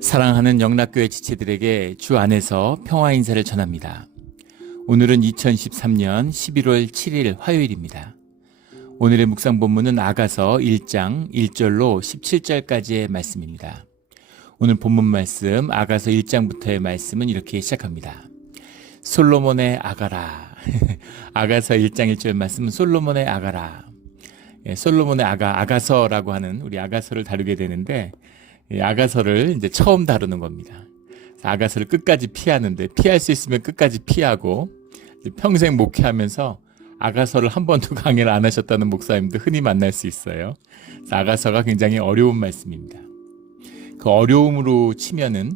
사랑하는 영락교회 지체들에게 주 안에서 평화 인사를 전합니다. 오늘은 2013년 11월 7일 화요일입니다. 오늘의 묵상 본문은 아가서 1장 1절로 17절까지의 말씀입니다. 오늘 본문 말씀 아가서 1장부터의 말씀은 이렇게 시작합니다. 솔로몬의 아가라. 아가서 1장 1절 말씀은 솔로몬의 아가라. 솔로몬의 아가서라고 하는 우리 아가서를 다루게 되는데, 아가서를 이제 처음 다루는 겁니다. 아가서를 끝까지 피하는데, 피할 수 있으면 끝까지 피하고, 평생 목회하면서 아가서를 한 번도 강의를 안 하셨다는 목사님도 흔히 만날 수 있어요. 아가서가 굉장히 어려운 말씀입니다. 그 어려움으로 치면은,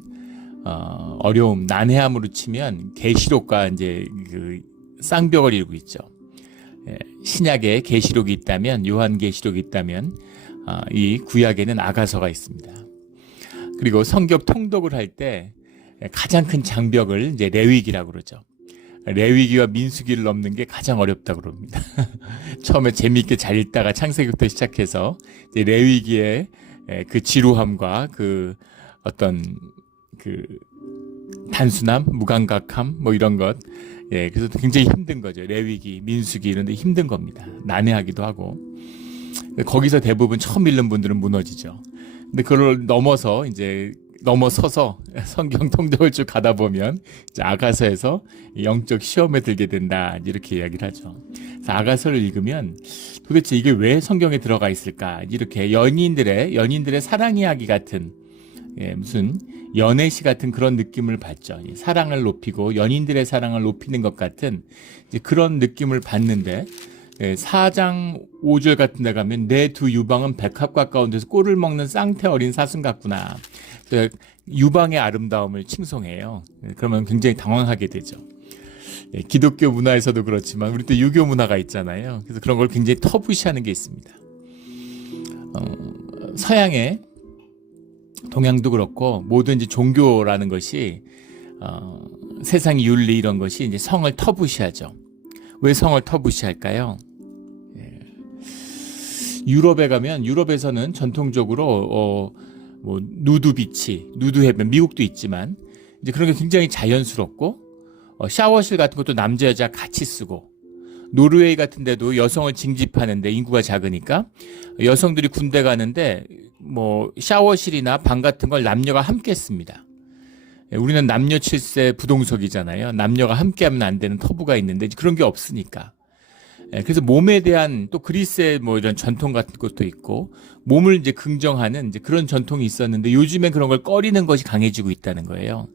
난해함으로 치면 계시록과 이제 그 쌍벽을 이루고 있죠. 신약에 계시록이 있다면, 요한계시록이 있다면, 이 구약에는 아가서가 있습니다. 그리고 성경 통독을 할 때 가장 큰 장벽을 이제 레위기라고 그러죠. 레위기와 민수기를 넘는 게 가장 어렵다고 그럽니다. 처음에 재미있게 잘 읽다가 창세기부터 시작해서 이제 레위기의 그 지루함과 그 어떤 그 단순함, 무감각함 뭐 이런 것, 그래서 굉장히 힘든 거죠. 레위기, 민수기 이런 데 힘든 겁니다. 난해하기도 하고. 거기서 대부분 처음 읽는 분들은 무너지죠. 근데 그걸 넘어서서 성경 통독을 쭉 가다 보면 이제 아가서에서 영적 시험에 들게 된다, 이렇게 이야기를 하죠. 그래서 아가서를 읽으면 도대체 이게 왜 성경에 들어가 있을까? 이렇게 연인들의 사랑 이야기 같은, 무슨 연애시 같은 그런 느낌을 받죠. 사랑을 높이고 연인들의 사랑을 높이는 것 같은 이제 그런 느낌을 받는데, 4장 5절 같은 데 가면 내 두 유방은 백합 가까운 데서 꿀을 먹는 쌍태 어린 사슴 같구나. 유방의 아름다움을 칭송해요. 그러면 굉장히 당황하게 되죠. 기독교 문화에서도 그렇지만 우리 또 유교 문화가 있잖아요. 그래서 그런 걸 굉장히 터부시하는 게 있습니다. 서양의 동양도 그렇고 모든 이제 종교라는 것이 세상의 윤리 이런 것이 이제 성을 터부시하죠. 왜 성을 터부시할까요? 유럽에 가면, 유럽에서는 전통적으로 뭐 누드 해변, 미국도 있지만 이제 그런 게 굉장히 자연스럽고, 샤워실 같은 것도 남자 여자 같이 쓰고, 노르웨이 같은 데도 여성을 징집하는데 인구가 작으니까 여성들이 군대 가는데 뭐 샤워실이나 방 같은 걸 남녀가 함께 씁니다. 우리는 남녀 7세 부동석이잖아요. 남녀가 함께하면 안 되는 터부가 있는데 그런 게 없으니까. 그래서 몸에 대한, 또 그리스의 뭐 이런 전통 같은 것도 있고, 몸을 이제 긍정하는 이제 그런 전통이 있었는데 요즘엔 그런 걸 꺼리는 것이 강해지고 있다는 거예요.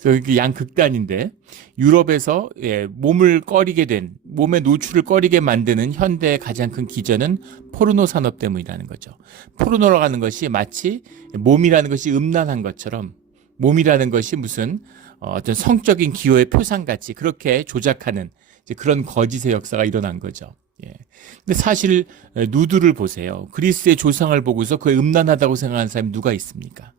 그래서 이게 양극단인데, 유럽에서 몸을 꺼리게 된, 몸의 노출을 꺼리게 만드는 현대의 가장 큰 기전은 포르노 산업 때문이라는 거죠. 포르노라고 하는 것이 마치 몸이라는 것이 음란한 것처럼, 몸이라는 것이 무슨 어떤 성적인 기호의 표상같이 그렇게 조작하는 이제 그런 거짓의 역사가 일어난 거죠. 근데 사실 누드를 보세요. 그리스의 조상을 보고서 그 음란하다고 생각하는 사람이 누가 있습니까?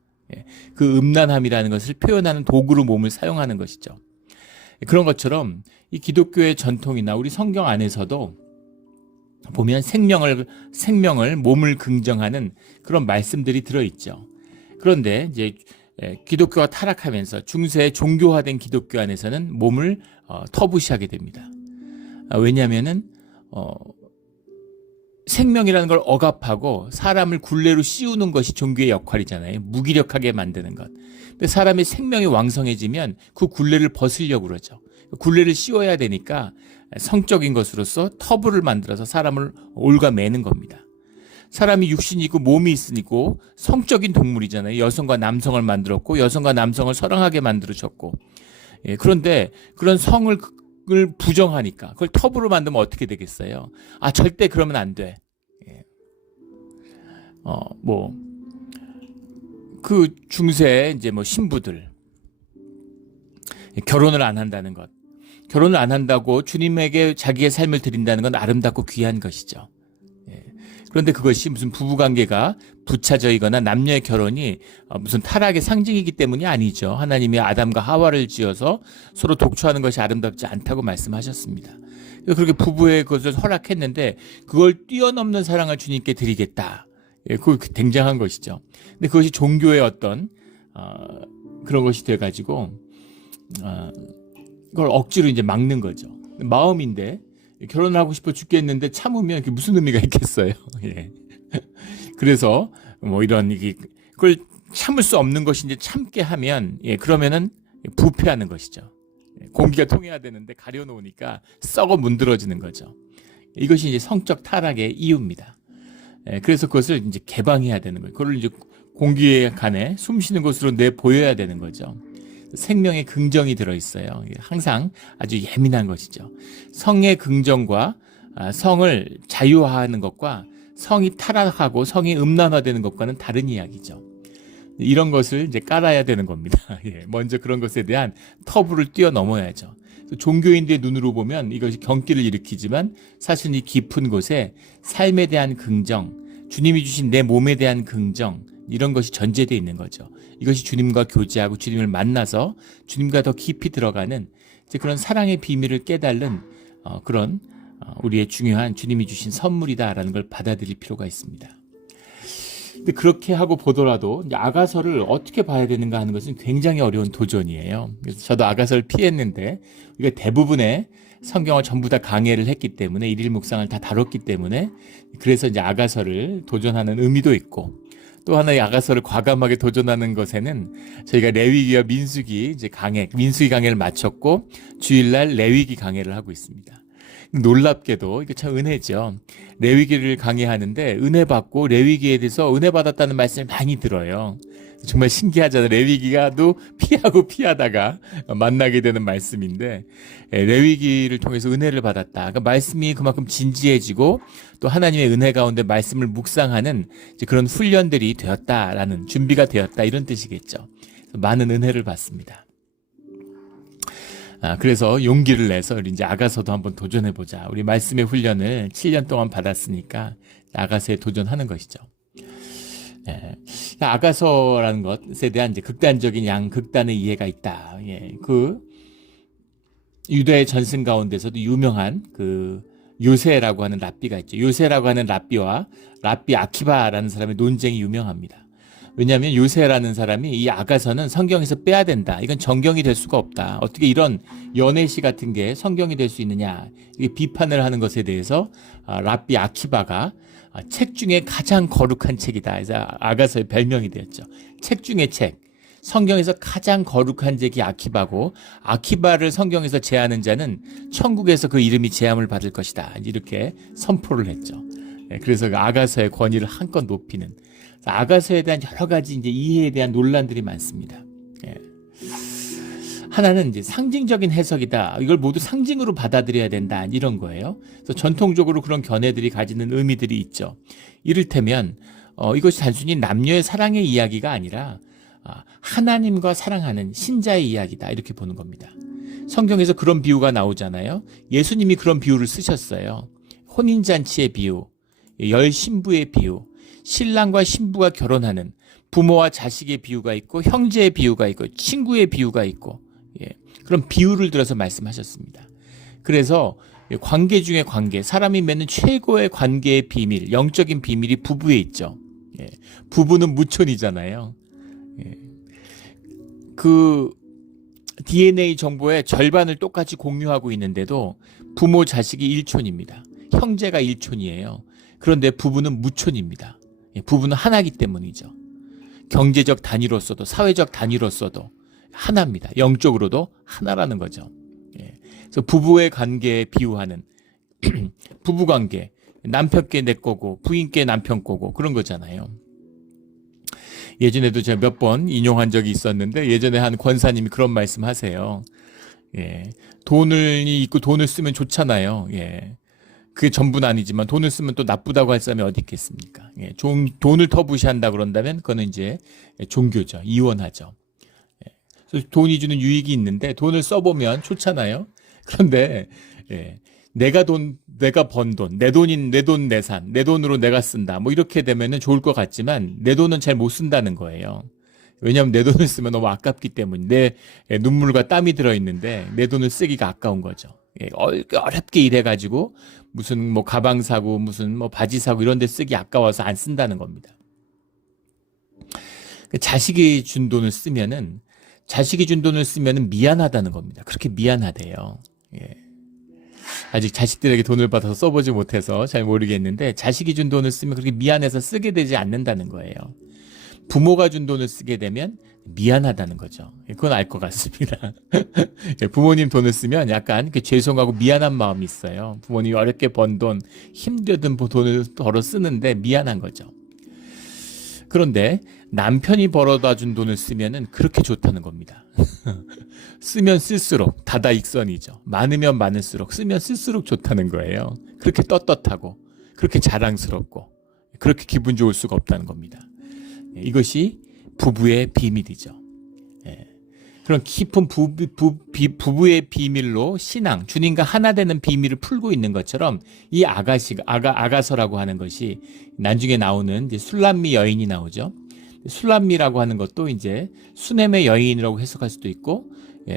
그 음란함이라는 것을 표현하는 도구로 몸을 사용하는 것이죠. 그런 것처럼 이 기독교의 전통이나 우리 성경 안에서도 보면 생명을 몸을 긍정하는 그런 말씀들이 들어있죠. 그런데 이제 기독교가 타락하면서 중세의 종교화된 기독교 안에서는 몸을 터부시하게 됩니다. 왜냐하면은 생명이라는 걸 억압하고 사람을 굴레로 씌우는 것이 종교의 역할이잖아요. 무기력하게 만드는 것. 근데 사람의 생명이 왕성해지면 그 굴레를 벗으려고 그러죠. 굴레를 씌워야 되니까 성적인 것으로서 터부를 만들어서 사람을 올가매는 겁니다. 사람이 육신이 있고 몸이 있으니까 성적인 동물이잖아요. 여성과 남성을 만들었고 여성과 남성을 사랑하게 만들으셨고, 그런데 그런 성을 부정하니까 그걸 터부로 만들면 어떻게 되겠어요? 절대 그러면 안 돼. 그 중세 이제 뭐 신부들 결혼을 안 한다는 것, 결혼을 안 한다고 주님에게 자기의 삶을 드린다는 건 아름답고 귀한 것이죠. 그런데 그것이 무슨 부부관계가 부차져이거나 남녀의 결혼이 무슨 타락의 상징이기 때문이 아니죠. 하나님이 아담과 하와를 지어서 서로 독초하는 것이 아름답지 않다고 말씀하셨습니다. 그렇게 부부의 것을 허락했는데 그걸 뛰어넘는 사랑을 주님께 드리겠다. 그거 굉장한 것이죠. 근데 그것이 종교의 어떤 그런 것이 돼가지고 그걸 억지로 이제 막는 거죠. 마음인데 결혼하고 싶어 죽겠는데 참으면 그게 무슨 의미가 있겠어요. 예. 그래서 뭐 이런 그걸 참을 수 없는 것이 이제 참게 하면 그러면은 부패하는 것이죠. 공기가 통해야 되는데 가려놓으니까 썩어 문드러지는 거죠. 이것이 이제 성적 타락의 이유입니다. 그래서 그것을 이제 개방해야 되는 거예요. 그걸 이제 공기에 간에 숨 쉬는 곳으로 내 보여야 되는 거죠. 생명의 긍정이 들어있어요. 항상 아주 예민한 것이죠. 성의 긍정과 성을 자유화하는 것과 성이 타락하고 성이 음란화되는 것과는 다른 이야기죠. 이런 것을 이제 깔아야 되는 겁니다. 먼저 그런 것에 대한 터부를 뛰어넘어야죠. 종교인들의 눈으로 보면 이것이 경기를 일으키지만 사실 이 깊은 곳에 삶에 대한 긍정, 주님이 주신 내 몸에 대한 긍정, 이런 것이 전제되어 있는 거죠. 이것이 주님과 교제하고 주님을 만나서 주님과 더 깊이 들어가는 그런 사랑의 비밀을 깨달는 그런 우리의 중요한 주님이 주신 선물이다라는 걸 받아들일 필요가 있습니다. 근데 그렇게 하고 보더라도 아가서를 어떻게 봐야 되는가 하는 것은 굉장히 어려운 도전이에요. 그래서 저도 아가서를 피했는데 우리가 대부분의 성경을 전부 다 강해를 했기 때문에 일일 묵상을 다 다뤘기 때문에 그래서 이제 아가서를 도전하는 의미도 있고 또 하나의 아가서를 과감하게 도전하는 것에는 저희가 레위기와 민수기 민수기 강해를 마쳤고 주일날 레위기 강해를 하고 있습니다. 놀랍게도 이게 참 은혜죠. 레위기를 강해하는데 은혜 받고 레위기에 대해서 은혜 받았다는 말씀을 많이 들어요. 정말 신기하잖아요. 레위기가도 피하다가 만나게 되는 말씀인데 레위기를 통해서 은혜를 받았다. 그러니까 말씀이 그만큼 진지해지고 또 하나님의 은혜 가운데 말씀을 묵상하는 그런 훈련들이 되었다라는 준비가 되었다 이런 뜻이겠죠. 많은 은혜를 받습니다. 그래서 용기를 내서 이제 아가서도 한번 도전해보자. 우리 말씀의 훈련을 7년 동안 받았으니까 아가서에 도전하는 것이죠. 아가서라는 것에 대한 이제 극단적인 양극단의 이해가 있다. 그 유다의 전승 가운데서도 유명한 그 요새라고 하는 랍비가 있죠. 요새라고 하는 랍비와 랍비 아키바라는 사람의 논쟁이 유명합니다. 왜냐하면 요새라는 사람이 이 아가서는 성경에서 빼야 된다. 이건 정경이 될 수가 없다. 어떻게 이런 연애시 같은 게 성경이 될 수 있느냐. 이게 비판을 하는 것에 대해서 랍비 아키바가 책 중에 가장 거룩한 책이다. 그래서 아가서의 별명이 되었죠. 책 중에 책. 성경에서 가장 거룩한 책이 아키바고 아키바를 성경에서 제하는 자는 천국에서 그 이름이 제함을 받을 것이다. 이렇게 선포를 했죠. 그래서 아가서의 권위를 한껏 높이는 아가서에 대한 여러 가지 이제 이해에 대한 논란들이 많습니다. 하나는 이제 상징적인 해석이다. 이걸 모두 상징으로 받아들여야 된다. 이런 거예요. 그래서 전통적으로 그런 견해들이 가지는 의미들이 있죠. 이를테면 이것이 단순히 남녀의 사랑의 이야기가 아니라 하나님과 사랑하는 신자의 이야기다. 이렇게 보는 겁니다. 성경에서 그런 비유가 나오잖아요. 예수님이 그런 비유를 쓰셨어요. 혼인잔치의 비유, 열 신부의 비유, 신랑과 신부가 결혼하는 부모와 자식의 비유가 있고 형제의 비유가 있고 친구의 비유가 있고 그런 비유를 들어서 말씀하셨습니다. 그래서 관계 중에 관계, 사람이 맺는 최고의 관계의 비밀, 영적인 비밀이 부부에 있죠. 부부는 무촌이잖아요. 그 DNA 정보의 절반을 똑같이 공유하고 있는데도 부모 자식이 일촌입니다. 형제가 일촌이에요. 그런데 부부는 무촌입니다. 부부는 하나이기 때문이죠. 경제적 단위로서도 사회적 단위로서도 하나입니다. 영적으로도 하나라는 거죠. 그래서 부부의 관계에 비유하는 부부관계, 남편께 내 거고 부인께 남편 거고 그런 거잖아요. 예전에도 제가 몇 번 인용한 적이 있었는데 예전에 한 권사님이 그런 말씀 하세요. 돈이 있고 돈을 쓰면 좋잖아요. 그게 전부는 아니지만 돈을 쓰면 또 나쁘다고 할 사람이 어디 있겠습니까? 돈을 터부시한다 그런다면 그거는 이제 종교죠. 이원하죠. 그래서 돈이 주는 유익이 있는데 돈을 써보면 좋잖아요. 그런데 내가 번 돈, 내 돈인 내 돈 내산, 내 돈으로 내가 쓴다. 뭐 이렇게 되면은 좋을 것 같지만 내 돈은 잘 못 쓴다는 거예요. 왜냐하면 내 돈을 쓰면 너무 아깝기 때문에 내 눈물과 땀이 들어있는데 내 돈을 쓰기가 아까운 거죠. 어렵게 일해가지고 무슨 뭐 가방 사고 무슨 뭐 바지 사고 이런 데 쓰기 아까워서 안 쓴다는 겁니다. 자식이 준 돈을 쓰면은 미안하다는 겁니다. 그렇게 미안하대요. 예. 아직 자식들에게 돈을 받아서 써보지 못해서 잘 모르겠는데 자식이 준 돈을 쓰면 그렇게 미안해서 쓰게 되지 않는다는 거예요. 부모가 준 돈을 쓰게 되면 미안하다는 거죠. 그건 알 것 같습니다. 부모님 돈을 쓰면 약간 죄송하고 미안한 마음이 있어요. 부모님이 어렵게 번 돈, 힘들든 돈을 벌어 쓰는데 미안한 거죠. 그런데 남편이 벌어다 준 돈을 쓰면은 그렇게 좋다는 겁니다. 쓰면 쓸수록 다다익선이죠. 많으면 많을수록 쓰면 쓸수록 좋다는 거예요. 그렇게 떳떳하고 그렇게 자랑스럽고 그렇게 기분 좋을 수가 없다는 겁니다. 이것이 부부의 비밀이죠. 그런 깊은 부부의 비밀로 신앙, 주님과 하나 되는 비밀을 풀고 있는 것처럼 이 아가서라고 하는 것이 나중에 나오는 이제 술람미 여인이 나오죠. 술람미라고 하는 것도 이제 수넴의 여인이라고 해석할 수도 있고,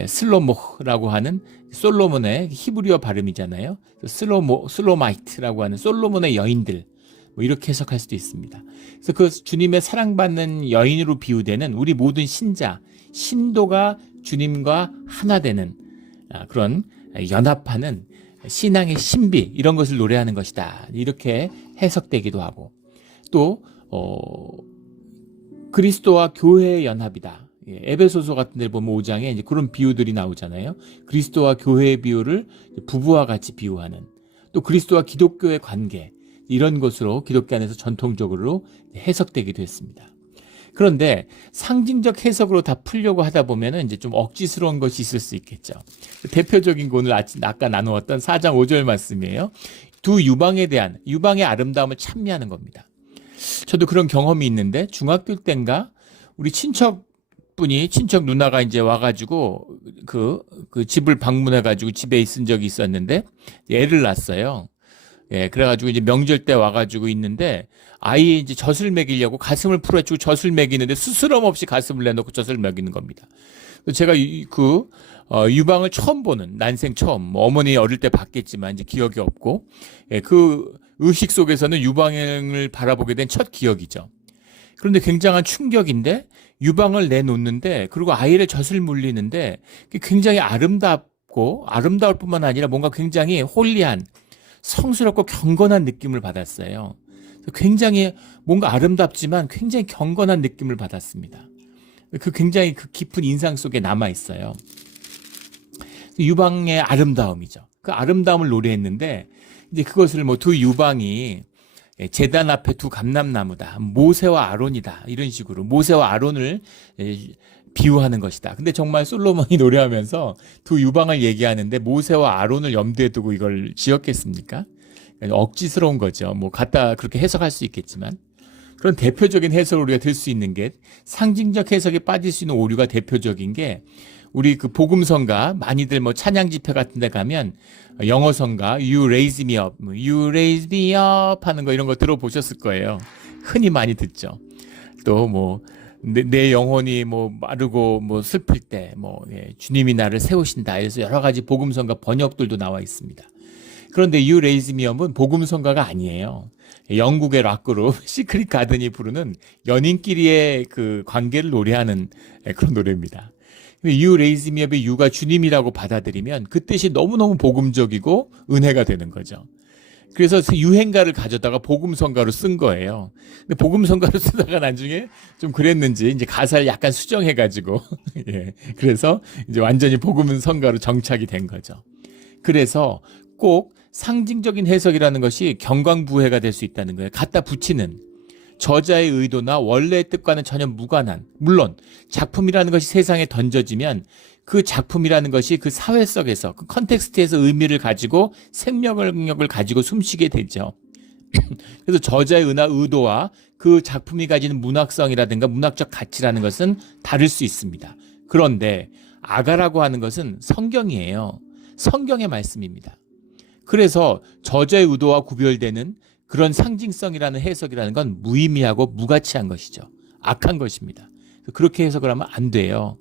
슬로모라고 하는 솔로몬의 히브리어 발음이잖아요. 슬로마이트라고 하는 솔로몬의 여인들, 뭐 이렇게 해석할 수도 있습니다. 그래서 그 주님의 사랑받는 여인으로 비유되는 우리 모든 신도가 주님과 하나 되는 그런 연합하는 신앙의 신비, 이런 것을 노래하는 것이다. 이렇게 해석되기도 하고, 또 그리스도와 교회의 연합이다. 에베소서 같은 데 보면 5장에 이제 그런 비유들이 나오잖아요. 그리스도와 교회의 비유를 부부와 같이 비유하는, 또 그리스도와 기독교의 관계, 이런 것으로 기독교 안에서 전통적으로 해석되기도 했습니다. 그런데 상징적 해석으로 다 풀려고 하다 보면은 이제 좀 억지스러운 것이 있을 수 있겠죠. 대표적인 거 오늘 아까 나누었던 4장 5절 말씀이에요. 두 유방에 대한 유방의 아름다움을 찬미하는 겁니다. 저도 그런 경험이 있는데 중학교 때인가 우리 친척 누나가 이제 와가지고 그 집을 방문해가지고 집에 있은 적이 있었는데 애를 낳았어요. 그래가지고 이제 명절 때 와가지고 있는데 아이의 이제 젖을 먹이려고 가슴을 풀어주고 젖을 먹이는데 스스럼 없이 가슴을 내놓고 젖을 먹이는 겁니다. 제가 유방을 처음 보는, 난생 처음, 뭐 어머니 어릴 때 봤겠지만 이제 기억이 없고, 그 의식 속에서는 유방을 바라보게 된 첫 기억이죠. 그런데 굉장한 충격인데 유방을 내놓는데, 그리고 아이를 젖을 물리는데 굉장히 아름답고, 아름다울 뿐만 아니라 뭔가 굉장히 홀리한, 성스럽고 경건한 느낌을 받았어요. 굉장히 뭔가 아름답지만 굉장히 경건한 느낌을 받았습니다. 굉장히 그 깊은 인상 속에 남아 있어요. 유방의 아름다움이죠. 그 아름다움을 노래했는데 이제 그것을 뭐 두 유방이 제단 앞에 두 감람나무다, 모세와 아론이다, 이런 식으로 모세와 아론을 비유하는 것이다. 근데 정말 솔로몬이 노래하면서 두 유방을 얘기하는데 모세와 아론을 염두에 두고 이걸 지었겠습니까? 억지스러운 거죠. 뭐 갖다 그렇게 해석할 수 있겠지만, 그런 대표적인 해석을 우리가 들 수 있는 게, 상징적 해석에 빠질 수 있는 오류가 대표적인 게, 우리 그 복음성가 많이들 뭐 찬양 집회 같은 데 가면 영어성가 You raise me up, You raise me up 하는 거, 이런 거 들어보셨을 거예요. 흔히 많이 듣죠. 또 뭐 내 영혼이 뭐 마르고 뭐 슬플 때 주님이 나를 세우신다, 그래서 여러 가지 복음성가 번역들도 나와 있습니다. 그런데 You raise me up은 복음성가가 아니에요. 영국의 락그룹 시크릿 가든이 부르는 연인끼리의 그 관계를 노래하는 그런 노래입니다. You raise me up의 You가 주님이라고 받아들이면 그 뜻이 너무너무 복음적이고 은혜가 되는 거죠. 그래서 유행가를 가져다가 복음성가로 쓴 거예요. 근데 복음성가로 쓰다가 나중에 좀 그랬는지 이제 가사를 약간 수정해가지고 그래서 이제 완전히 복음성가로 정착이 된 거죠. 그래서 꼭 상징적인 해석이라는 것이 경광부회가 될 수 있다는 거예요. 갖다 붙이는 저자의 의도나 원래의 뜻과는 전혀 무관한, 물론 작품이라는 것이 세상에 던져지면 그 작품이라는 것이 그 사회 속에서, 그 컨텍스트에서 의미를 가지고 생명력을 가지고 숨쉬게 되죠. 그래서 저자의 의도와 그 작품이 가지는 문학성이라든가 문학적 가치라는 것은 다를 수 있습니다. 그런데 아가라고 하는 것은 성경이에요. 성경의 말씀입니다. 그래서 저자의 의도와 구별되는 그런 상징성이라는 해석이라는 건 무의미하고 무가치한 것이죠. 악한 것입니다. 그렇게 해석을 하면 안 돼요.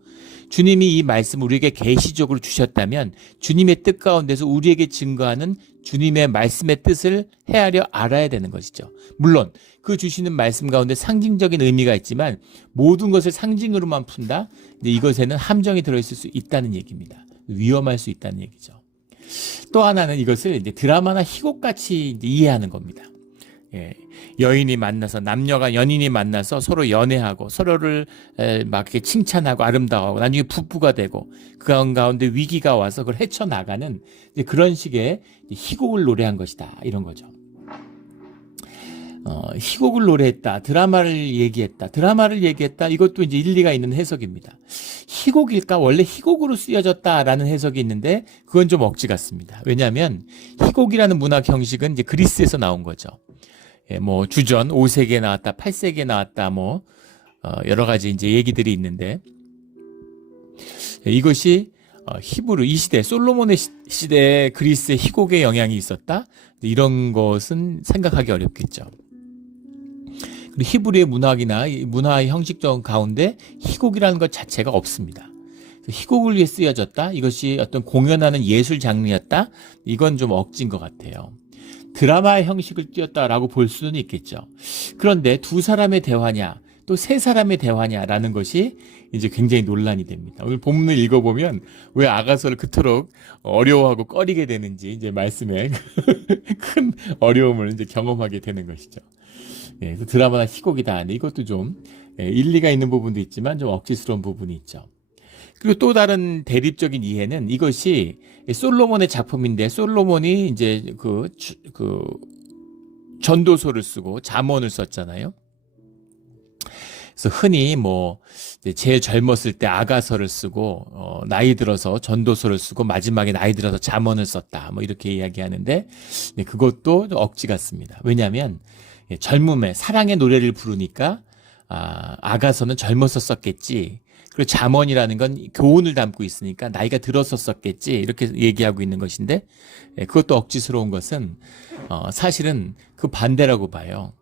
주님이 이 말씀을 우리에게 계시적으로 주셨다면 주님의 뜻 가운데서 우리에게 증거하는 주님의 말씀의 뜻을 헤아려 알아야 되는 것이죠. 물론 그 주시는 말씀 가운데 상징적인 의미가 있지만 모든 것을 상징으로만 푼다? 이것에는 함정이 들어있을 수 있다는 얘기입니다. 위험할 수 있다는 얘기죠. 또 하나는 이것을 이제 드라마나 희곡같이 이제 이해하는 겁니다. 예, 여인이 만나서 남녀가 연인이 만나서 서로 연애하고 서로를 막 이렇게 칭찬하고 아름다워하고 나중에 부부가 되고 그 가운데 위기가 와서 그걸 헤쳐나가는 이제 그런 식의 희곡을 노래한 것이다 이런 거죠. 희곡을 노래했다, 드라마를 얘기했다 이것도 이제 일리가 있는 해석입니다. 희곡일까? 원래 희곡으로 쓰여졌다라는 해석이 있는데 그건 좀 억지 같습니다. 왜냐하면 희곡이라는 문학 형식은 이제 그리스에서 나온 거죠. 예, 뭐 주전 5세기에 나왔다, 8세기에 나왔다, 뭐 여러 가지 이제 얘기들이 있는데 이것이 히브리 이 시대 솔로몬의 시대에 그리스의 희곡의 영향이 있었다 이런 것은 생각하기 어렵겠죠. 그리고 히브리의 문학이나 문화의 형식적 가운데 희곡이라는 것 자체가 없습니다. 희곡을 위해 쓰여졌다 이것이 어떤 공연하는 예술 장르였다 이건 좀 억지인 것 같아요. 드라마의 형식을 띄었다라고 볼 수는 있겠죠. 그런데 두 사람의 대화냐 또 세 사람의 대화냐라는 것이 이제 굉장히 논란이 됩니다. 오늘 본문을 읽어보면 왜 아가서를 그토록 어려워하고 꺼리게 되는지 이제 말씀에 큰 어려움을 이제 경험하게 되는 것이죠. 예, 그래서 드라마나 희곡이다. 이것도 좀 일리가 있는 부분도 있지만 좀 억지스러운 부분이 있죠. 그리고 또 다른 대립적인 이해는 이것이 솔로몬의 작품인데 솔로몬이 이제 그 전도서를 쓰고 잠언을 썼잖아요. 그래서 흔히 뭐 제일 젊었을 때 아가서를 쓰고 나이 들어서 전도서를 쓰고 마지막에 나이 들어서 잠언을 썼다. 뭐 이렇게 이야기하는데 그것도 억지 같습니다. 왜냐하면 젊음에 사랑의 노래를 부르니까 아가서는 젊어서 썼겠지. 그리고 잠언이라는 건 교훈을 담고 있으니까 나이가 들어서 썼겠지 이렇게 얘기하고 있는 것인데 그것도 억지스러운 것은 사실은 그 반대라고 봐요.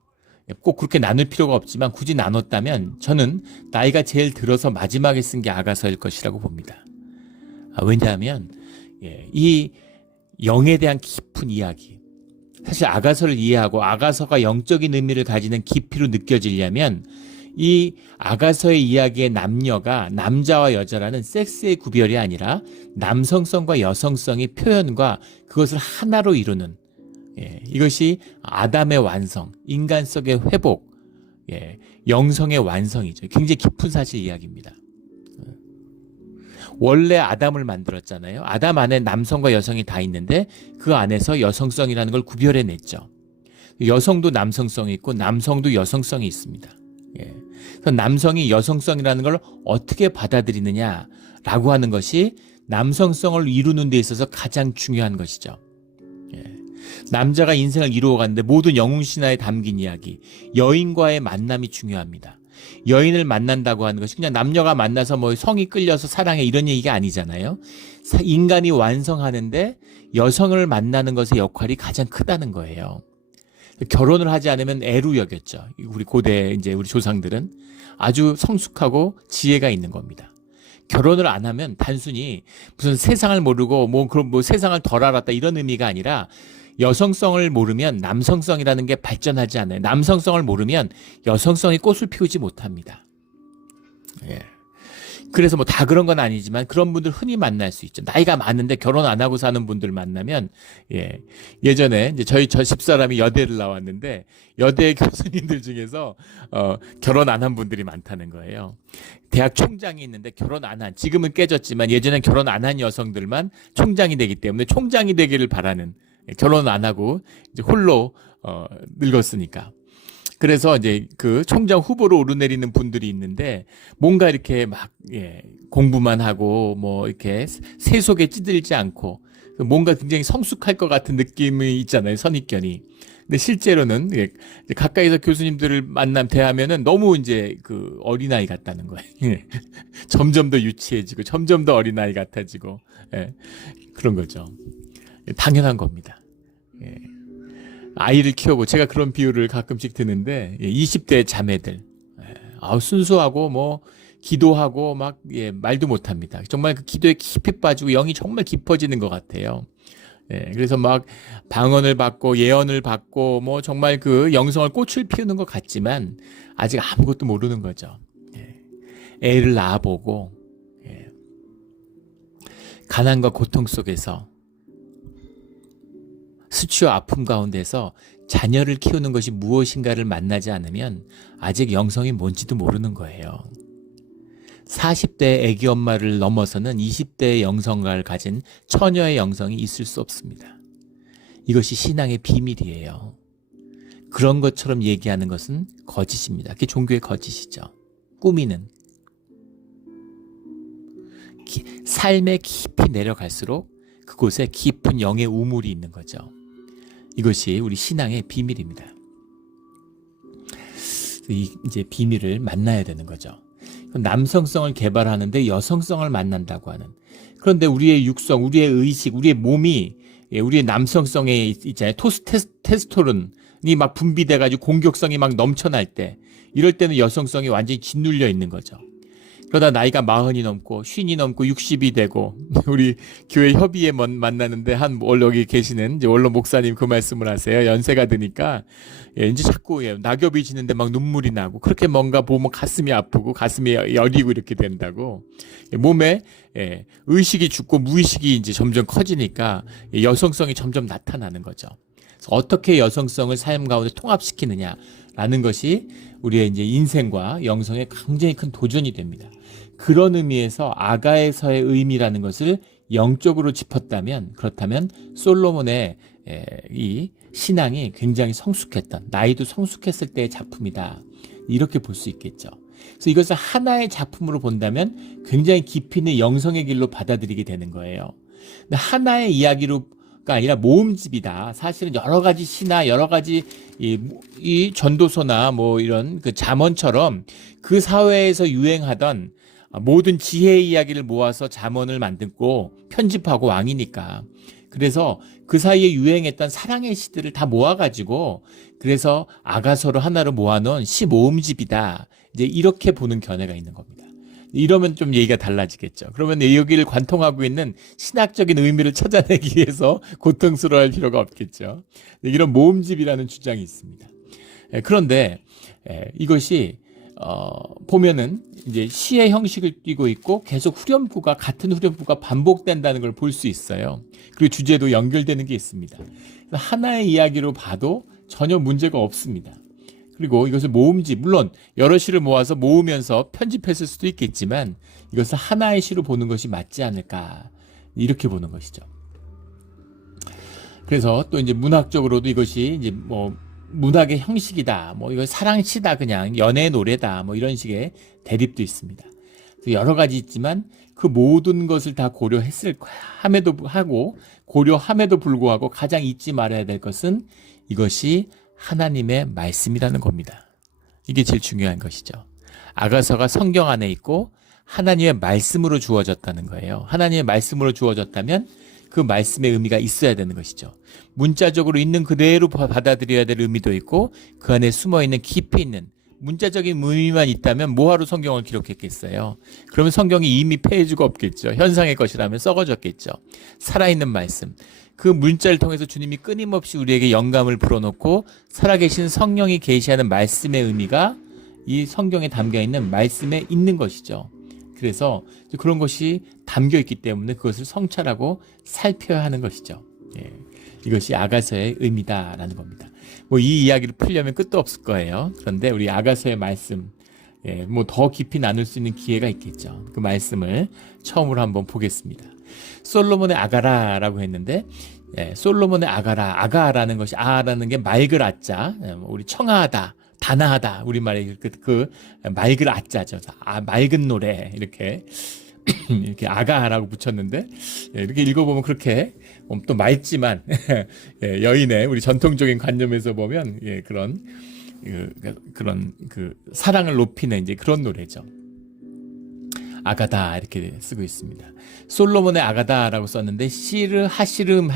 꼭 그렇게 나눌 필요가 없지만 굳이 나눴다면 저는 나이가 제일 들어서 마지막에 쓴 게 아가서일 것이라고 봅니다. 왜냐하면 이 영에 대한 깊은 이야기 사실 아가서를 이해하고 아가서가 영적인 의미를 가지는 깊이로 느껴지려면 이 아가서의 이야기의 남녀가 남자와 여자라는 섹스의 구별이 아니라 남성성과 여성성의 표현과 그것을 하나로 이루는 이것이 아담의 완성, 인간성의 회복, 영성의 완성이죠. 굉장히 깊은 사실 이야기입니다. 원래 아담을 만들었잖아요. 아담 안에 남성과 여성이 다 있는데 그 안에서 여성성이라는 걸 구별해냈죠. 여성도 남성성이 있고 남성도 여성성이 있습니다. 그래서 남성이 여성성이라는 걸 어떻게 받아들이느냐라고 하는 것이 남성성을 이루는 데 있어서 가장 중요한 것이죠. 남자가 인생을 이루어가는데 모든 영웅 신화에 담긴 이야기, 여인과의 만남이 중요합니다. 여인을 만난다고 하는 것이 그냥 남녀가 만나서 뭐 성이 끌려서 사랑해 이런 얘기가 아니잖아요. 인간이 완성하는데 여성을 만나는 것의 역할이 가장 크다는 거예요. 결혼을 하지 않으면 애로 여겼죠. 우리 고대 이제 우리 조상들은 아주 성숙하고 지혜가 있는 겁니다. 결혼을 안 하면 단순히 무슨 세상을 모르고 뭐 세상을 덜 알았다 이런 의미가 아니라 여성성을 모르면 남성성이라는 게 발전하지 않아요. 남성성을 모르면 여성성이 꽃을 피우지 못합니다. 그래서 뭐 다 그런 건 아니지만 그런 분들 흔히 만날 수 있죠. 나이가 많은데 결혼 안 하고 사는 분들 만나면 예전에 이제 저 집사람이 여대를 나왔는데 여대 교수님들 중에서 결혼 안 한 분들이 많다는 거예요. 대학 총장이 있는데 결혼 안 한 지금은 깨졌지만 예전엔 결혼 안 한 여성들만 총장이 되기 때문에 총장이 되기를 바라는 결혼 안 하고 이제 홀로 늙었으니까. 그래서 이제 그 총장 후보로 오르내리는 분들이 있는데 뭔가 이렇게 막 공부만 하고 뭐 이렇게 세속에 찌들지 않고 뭔가 굉장히 성숙할 것 같은 느낌이 있잖아요. 선입견이. 근데 실제로는 가까이서 교수님들을 대하면은 너무 이제 그 어린아이 같다는 거예요. 점점 더 유치해지고 점점 더 어린아이 같아지고 그런 거죠. 당연한 겁니다. 아이를 키우고 제가 그런 비유를 가끔씩 드는데 20대 자매들 순수하고 뭐 기도하고 막 말도 못합니다. 정말 그 기도에 깊이 빠지고 영이 정말 깊어지는 것 같아요. 그래서 막 방언을 받고 예언을 받고 뭐 정말 그 영성을 꽃을 피우는 것 같지만 아직 아무것도 모르는 거죠. 애를 낳아보고 가난과 고통 속에서 수치와 아픔 가운데서 자녀를 키우는 것이 무엇인가를 만나지 않으면 아직 영성이 뭔지도 모르는 거예요. 40대 아기 엄마를 넘어서는 20대의 영성을 가진 처녀의 영성이 있을 수 없습니다. 이것이 신앙의 비밀이에요. 그런 것처럼 얘기하는 것은 거짓입니다. 그게 종교의 거짓이죠. 꾸미는. 삶에 깊이 내려갈수록 그곳에 깊은 영의 우물이 있는 거죠. 이것이 우리 신앙의 비밀입니다. 이제 비밀을 만나야 되는 거죠. 남성성을 개발하는데 여성성을 만난다고 하는. 그런데 우리의 육성, 우리의 의식, 우리의 몸이 우리의 남성성에 있잖아요. 테스토스테론이 막 분비돼가지고 공격성이 막 넘쳐날 때, 이럴 때는 여성성이 완전히 짓눌려 있는 거죠. 그러다 나이가 40이 넘고 50이 넘고 60이 되고 우리 교회 협의회 만나는데 여기 계시는 이제 원로 목사님 그 말씀을 하세요. 연세가 드니까 이제 자꾸 낙엽이 지는데 막 눈물이 나고 그렇게 뭔가 보면 가슴이 아프고 가슴이 여리고 이렇게 된다고. 몸에 의식이 죽고 무의식이 이제 점점 커지니까 여성성이 점점 나타나는 거죠. 그래서 어떻게 여성성을 삶 가운데 통합시키느냐라는 것이 우리의 이제 인생과 영성에 굉장히 큰 도전이 됩니다. 그런 의미에서 아가에서의 의미라는 것을 영적으로 짚었다면, 그렇다면 솔로몬의 이 신앙이 굉장히 성숙했던, 나이도 성숙했을 때의 작품이다. 이렇게 볼 수 있겠죠. 그래서 이것을 하나의 작품으로 본다면 굉장히 깊이 있는 영성의 길로 받아들이게 되는 거예요. 근데 하나의 이야기로 가 아니라 모음집이다. 사실은 여러 가지 시나 여러 가지 이 전도서나 뭐 이런 그 잠언처럼 그 사회에서 유행하던 모든 지혜의 이야기를 모아서 잠언을 만들고 편집하고 왕이니까. 그래서 그 사이에 유행했던 사랑의 시들을 다 모아가지고 그래서 아가서로 하나로 모아놓은 시 모음집이다. 이제 이렇게 보는 견해가 있는 겁니다. 이러면 좀 얘기가 달라지겠죠. 그러면 여기를 관통하고 있는 신학적인 의미를 찾아내기 위해서 고통스러워할 필요가 없겠죠. 이런 모음집이라는 주장이 있습니다. 그런데 이것이 보면은 이제 시의 형식을 띠고 있고 계속 후렴구가 같은 후렴구가 반복된다는 걸 볼 수 있어요. 그리고 주제도 연결되는 게 있습니다. 하나의 이야기로 봐도 전혀 문제가 없습니다. 그리고 이것을 모음집, 물론 여러 시를 모아서 모으면서 편집했을 수도 있겠지만 이것을 하나의 시로 보는 것이 맞지 않을까, 이렇게 보는 것이죠. 그래서 또 이제 문학적으로도 이것이 이제 뭐 문학의 형식이다, 뭐 이거 사랑시다, 그냥 연애 노래다, 뭐 이런 식의 대립도 있습니다. 여러 가지 있지만 그 모든 것을 다 고려했을 거야. 고려함에도 불구하고 가장 잊지 말아야 될 것은 이것이 하나님의 말씀이라는 겁니다. 이게 제일 중요한 것이죠. 아가서가 성경 안에 있고 하나님의 말씀으로 주어졌다는 거예요. 하나님의 말씀으로 주어졌다면 그 말씀의 의미가 있어야 되는 것이죠. 문자적으로 있는 그대로 받아들여야 될 의미도 있고 그 안에 숨어있는 깊이 있는 문자적인 의미만 있다면 뭐하러 성경을 기록했겠어요. 그러면 성경이 이미 페이지가 없겠죠. 현상의 것이라면 썩어졌겠죠. 살아있는 말씀, 그 문자를 통해서 주님이 끊임없이 우리에게 영감을 불어넣고 살아계신 성령이 계시하는 말씀의 의미가 이 성경에 담겨있는 말씀에 있는 것이죠. 그래서 그런 것이 담겨있기 때문에 그것을 성찰하고 살펴야 하는 것이죠. 이것이 아가서의 의미다라는 겁니다. 뭐 이 이야기를 풀려면 끝도 없을 거예요. 그런데 우리 아가서의 말씀, 뭐 더 깊이 나눌 수 있는 기회가 있겠죠. 그 말씀을 처음으로 한번 보겠습니다. 솔로몬의 아가라라고 했는데, 솔로몬의 아가라는 것이, 아라는 게 맑을 아자, 우리 청아하다, 단아하다, 우리말에 그 맑을 아자죠. 맑은 노래, 이렇게 아가라고 붙였는데, 이렇게 읽어보면 그렇게 또 맑지만 여인의 우리 전통적인 관념에서 보면 그런 사랑을 높이는 이제 그런 노래죠. 아가다 이렇게 쓰고 있습니다. 솔로몬의 아가다라고 썼는데 시르 하시림,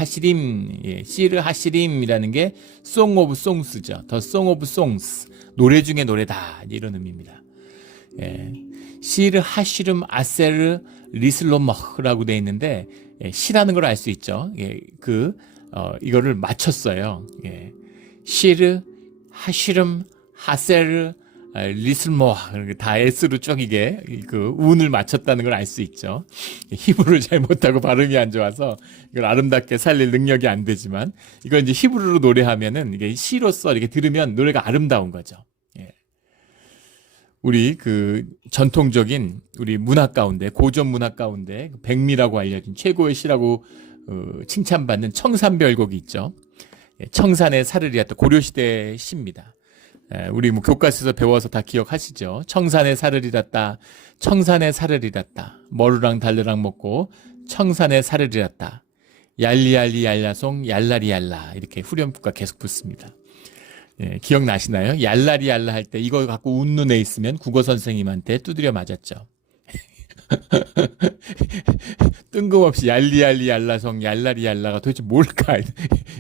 시르 하시림이라는 게 Song of Songs죠. The Song of Songs, 노래 중에 노래다, 이런 의미입니다. 시르 하시름 아세르 리슬로머라고 돼 있는데 시라는 걸 알 수 있죠. 이거를 맞췄어요. 시르 하시름 하세르 리슬모 다 S로 쭉 이게 그 운을 맞췄다는 걸 알 수 있죠. 히브리를 잘 못하고 발음이 안 좋아서 이걸 아름답게 살릴 능력이 안 되지만 이걸 이제 히브리로 노래하면은 이게 시로서 이렇게 들으면 노래가 아름다운 거죠. 우리 그 전통적인 우리 문화 가운데 고전 문화 가운데 백미라고 알려진 최고의 시라고 칭찬받는 청산별곡이 있죠. 청산의 사르리았다 고려시대 시입니다. 우리 뭐 교과서에서 배워서 다 기억하시죠. 청산의 사르리랐다. 청산의 사르리랐다. 머루랑 달래랑 먹고 청산의 사르리랐다. 얄리얄리 얄라송 얄라리 얄라 이렇게 후렴구가 계속 붙습니다. 기억나시나요? 얄라리 얄라 할 때 이거 갖고 웃는 애 있으면 국어 선생님한테 두드려 맞았죠. 뜬금없이 얄리얄리 얄라성 얄라리 얄라가 도대체 뭘까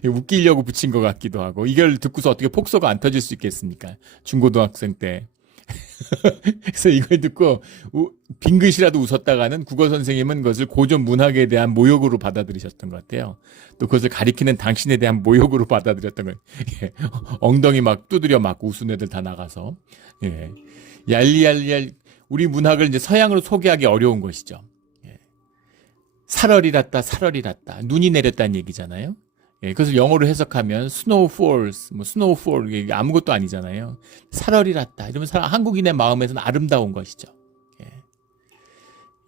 웃기려고 붙인 것 같기도 하고 이걸 듣고서 어떻게 폭소가 안 터질 수 있겠습니까? 중고등학생 때. 그래서 이걸 듣고 빙긋이라도 웃었다가는 국어 선생님은 그것을 고전 문학에 대한 모욕으로 받아들이셨던 것 같아요. 또 그것을 가리키는 당신에 대한 모욕으로 받아들였던 거예요. 엉덩이 막 두드려 맞고 웃은 애들 다 나가서. 얄리얄리 우리 문학을 이제 서양으로 소개하기 어려운 것이죠. 살얼이랐다, 살얼이랐다. 눈이 내렸다는 얘기잖아요. 그래서 영어로 해석하면 snow falls, 뭐 snow fall 이게 아무것도 아니잖아요. 살얼이랐다. 이러면 한국인의 마음에서는 아름다운 것이죠.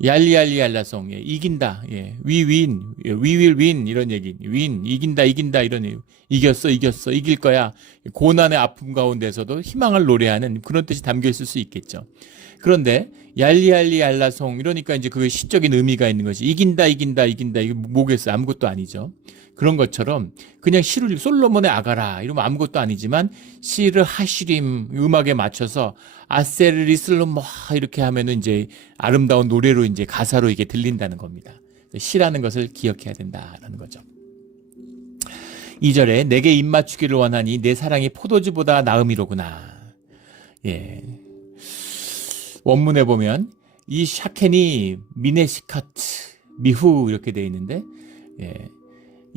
얄리얄리 얄라송 이긴다. we win, we will win 이런 얘기. win 이긴다, 이긴다 이런 얘기. 이겼어, 이겼어, 이길 거야. 고난의 아픔 가운데서도 희망을 노래하는 그런 뜻이 담겨 있을 수 있겠죠. 그런데 얄리얄리 얄라송 이러니까 이제 그 시적인 의미가 있는 것이 이긴다, 이긴다, 이긴다 이게 뭐겠어요? 아무것도 아니죠. 그런 것처럼 그냥 시를 솔로몬의 아가라 이러면 아무것도 아니지만 시를 하시림 음악에 맞춰서 아세르 리슬로모 이렇게 하면은 이제 아름다운 노래로 이제 가사로 이게 들린다는 겁니다. 시라는 것을 기억해야 된다라는 거죠. 2절에 내게 입 맞추기를 원하니 내 사랑이 포도주보다 나음이로구나. 원문에 보면 이 샤켄이 미네시카트 미후 이렇게 되어 있는데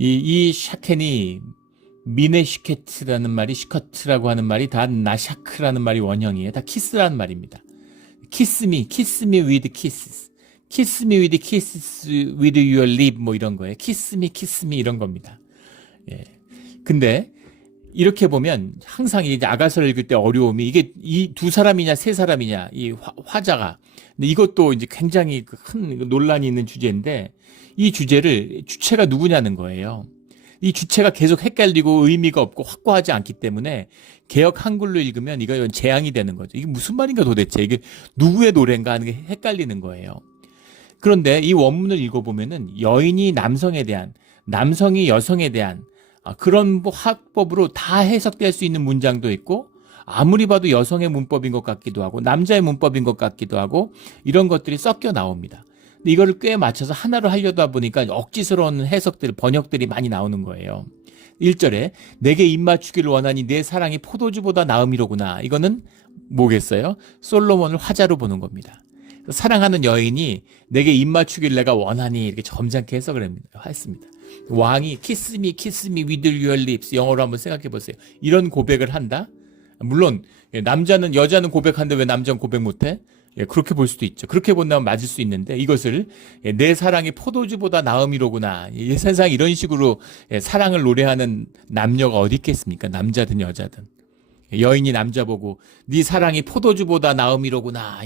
이 샤켄이 미네시케트라는 말이 시커트라고 하는 말이 다 나샤크라는 말이 원형이에요. 다 키스라는 말입니다. 키스미 with kisses. 키스미 with kisses with your lip 뭐 이런 거예요. 키스미 이런 겁니다. 근데 이렇게 보면 항상 이제 아가서를 읽을 때 어려움이 이게 이 두 사람이냐 세 사람이냐 이 화자가 근데 이것도 이제 굉장히 큰 논란이 있는 주제인데 이 주체가 누구냐는 거예요. 이 주체가 계속 헷갈리고 의미가 없고 확고하지 않기 때문에 개역 한글로 읽으면 이건 재앙이 되는 거죠. 이게 무슨 말인가 도대체 이게 누구의 노래인가 하는 게 헷갈리는 거예요. 그런데 이 원문을 읽어보면은 여인이 남성에 대한 남성이 여성에 대한 그런 화법으로 다 해석될 수 있는 문장도 있고 아무리 봐도 여성의 문법인 것 같기도 하고 남자의 문법인 것 같기도 하고 이런 것들이 섞여 나옵니다. 근데 이거를 꽤 맞춰서 하나로 하려다 보니까 억지스러운 해석들, 번역들이 많이 나오는 거예요. 1절에 내게 입 맞추기를 원하니 내 사랑이 포도주보다 나음이로구나. 이거는 뭐겠어요? 솔로몬을 화자로 보는 겁니다. 사랑하는 여인이 내게 입 맞추기를 내가 원하니 이렇게 점잖게 해석을 했습니다. 왕이 kiss me with your lips 영어로 한번 생각해 보세요. 이런 고백을 한다? 물론 남자는 여자는 고백하는데 왜 남자는 고백 못해? 그렇게 볼 수도 있죠. 그렇게 본다면 맞을 수 있는데 이것을 내 사랑이 포도주보다 나음이로구나. 세상에 이런 식으로 사랑을 노래하는 남녀가 어디 있겠습니까? 남자든 여자든. 여인이 남자 보고 네 사랑이 포도주보다 나음이로구나.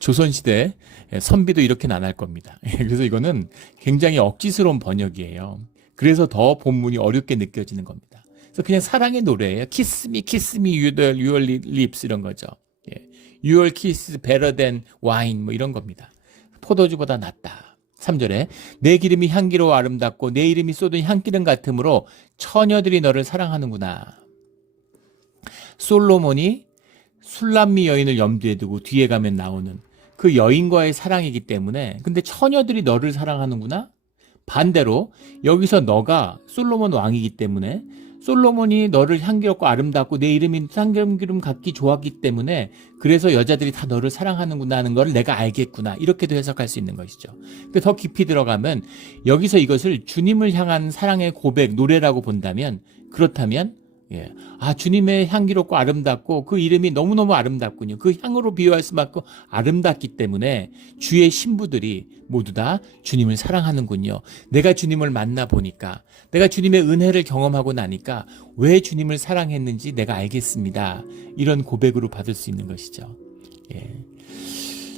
조선시대 선비도 이렇게는 안 할 겁니다. 그래서 이거는 굉장히 억지스러운 번역이에요. 그래서 더 본문이 어렵게 느껴지는 겁니다. 그래서 그냥 사랑의 노래예요. Kiss me, your lips 이런 거죠. Your kiss is better than wine 뭐 이런 겁니다. 포도주보다 낫다. 3절에 내 기름이 향기로워 아름답고 내 이름이 쏟은 향기름 같으므로 처녀들이 너를 사랑하는구나. 솔로몬이 술람미 여인을 염두에 두고 뒤에 가면 나오는 그 여인과의 사랑이기 때문에 근데 처녀들이 너를 사랑하는구나. 반대로 여기서 너가 솔로몬 왕이기 때문에 솔로몬이 너를 향기롭고 아름답고 내 이름이 참기름 같기 좋았기 때문에 그래서 여자들이 다 너를 사랑하는구나 하는 걸 내가 알겠구나. 이렇게도 해석할 수 있는 것이죠. 근데 더 깊이 들어가면 여기서 이것을 주님을 향한 사랑의 고백, 노래라고 본다면 그렇다면 주님의 향기롭고 아름답고 그 이름이 너무너무 아름답군요. 그 향으로 비유할 수밖에 아름답기 때문에 주의 신부들이 모두 다 주님을 사랑하는군요. 내가 주님을 만나 보니까 내가 주님의 은혜를 경험하고 나니까 왜 주님을 사랑했는지 내가 알겠습니다. 이런 고백으로 받을 수 있는 것이죠.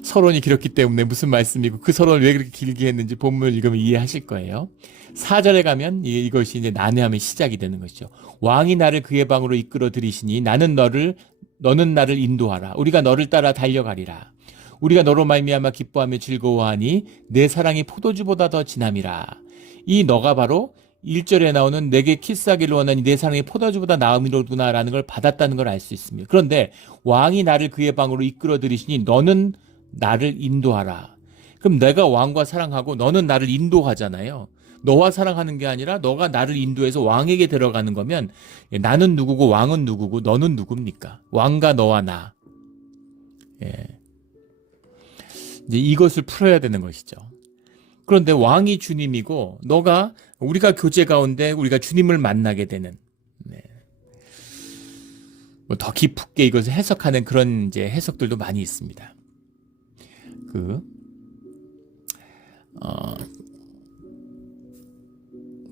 서론이 길었기 때문에 무슨 말씀이고 그 서론을 왜 그렇게 길게 했는지 본문을 읽으면 이해하실 거예요. 4절에 가면 이것이 이제 난해함의 시작이 되는 것이죠. 왕이 나를 그의 방으로 이끌어 들이시니 너는 나를 인도하라. 우리가 너를 따라 달려가리라. 우리가 너로 말미암아 기뻐하며 즐거워하니 내 사랑이 포도주보다 더 진함이라. 이 너가 바로 1절에 나오는 내게 키스하기를 원하니 내 사랑이 포도주보다 나음이로구나라는 걸 받았다는 걸 알 수 있습니다. 그런데 왕이 나를 그의 방으로 이끌어 들이시니 너는 나를 인도하라. 그럼 내가 왕과 사랑하고 너는 나를 인도하잖아요. 너와 사랑하는 게 아니라 너가 나를 인도해서 왕에게 데려가는 거면 나는 누구고 왕은 누구고 너는 누굽니까? 왕과 너와 나. 이제 이것을 풀어야 되는 것이죠. 그런데 왕이 주님이고 우리가 교제 가운데 우리가 주님을 만나게 되는 더 깊게 이것을 해석하는 그런 이제 해석들도 많이 있습니다.